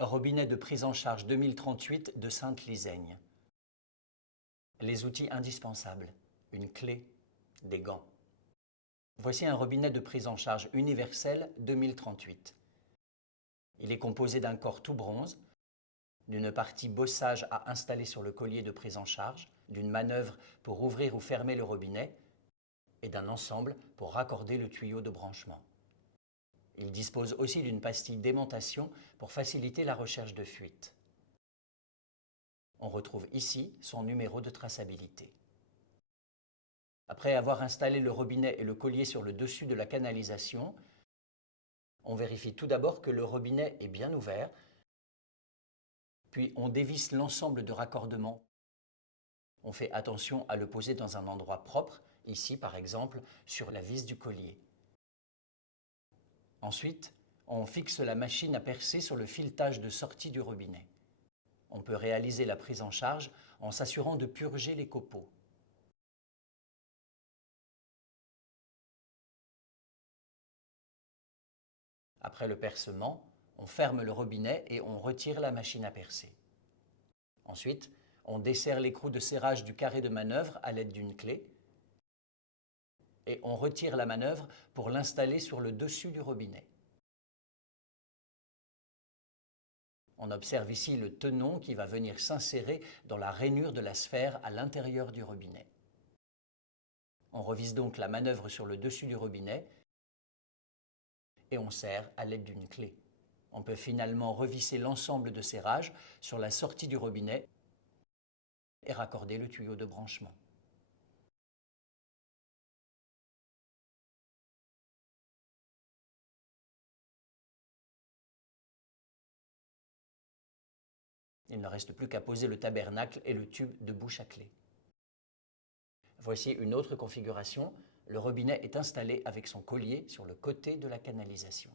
Robinet de prise en charge 2038 de Sainte-Lisaigne. Les outils indispensables, une clé, des gants. Voici un robinet de prise en charge universel 2038. Il est composé d'un corps tout bronze, d'une partie bossage à installer sur le collier de prise en charge, d'une manœuvre pour ouvrir ou fermer le robinet et d'un ensemble pour raccorder le tuyau de branchement. Il dispose aussi d'une pastille d'aimantation pour faciliter la recherche de fuite. On retrouve ici son numéro de traçabilité. Après avoir installé le robinet et le collier sur le dessus de la canalisation, on vérifie tout d'abord que le robinet est bien ouvert, puis on dévisse l'ensemble de raccordement. On fait attention à le poser dans un endroit propre, ici par exemple sur la vis du collier. Ensuite, on fixe la machine à percer sur le filetage de sortie du robinet. On peut réaliser la prise en charge en s'assurant de purger les copeaux. Après le percement, on ferme le robinet et on retire la machine à percer. Ensuite, on desserre l'écrou de serrage du carré de manœuvre à l'aide d'une clé et on retire la manœuvre pour l'installer sur le dessus du robinet. On observe ici le tenon qui va venir s'insérer dans la rainure de la sphère à l'intérieur du robinet. On revisse donc la manœuvre sur le dessus du robinet et on serre à l'aide d'une clé. On peut finalement revisser l'ensemble de serrage sur la sortie du robinet et raccorder le tuyau de branchement. Il ne reste plus qu'à poser le tabernacle et le tube de bouche à clé. Voici une autre configuration. Le robinet est installé avec son collier sur le côté de la canalisation.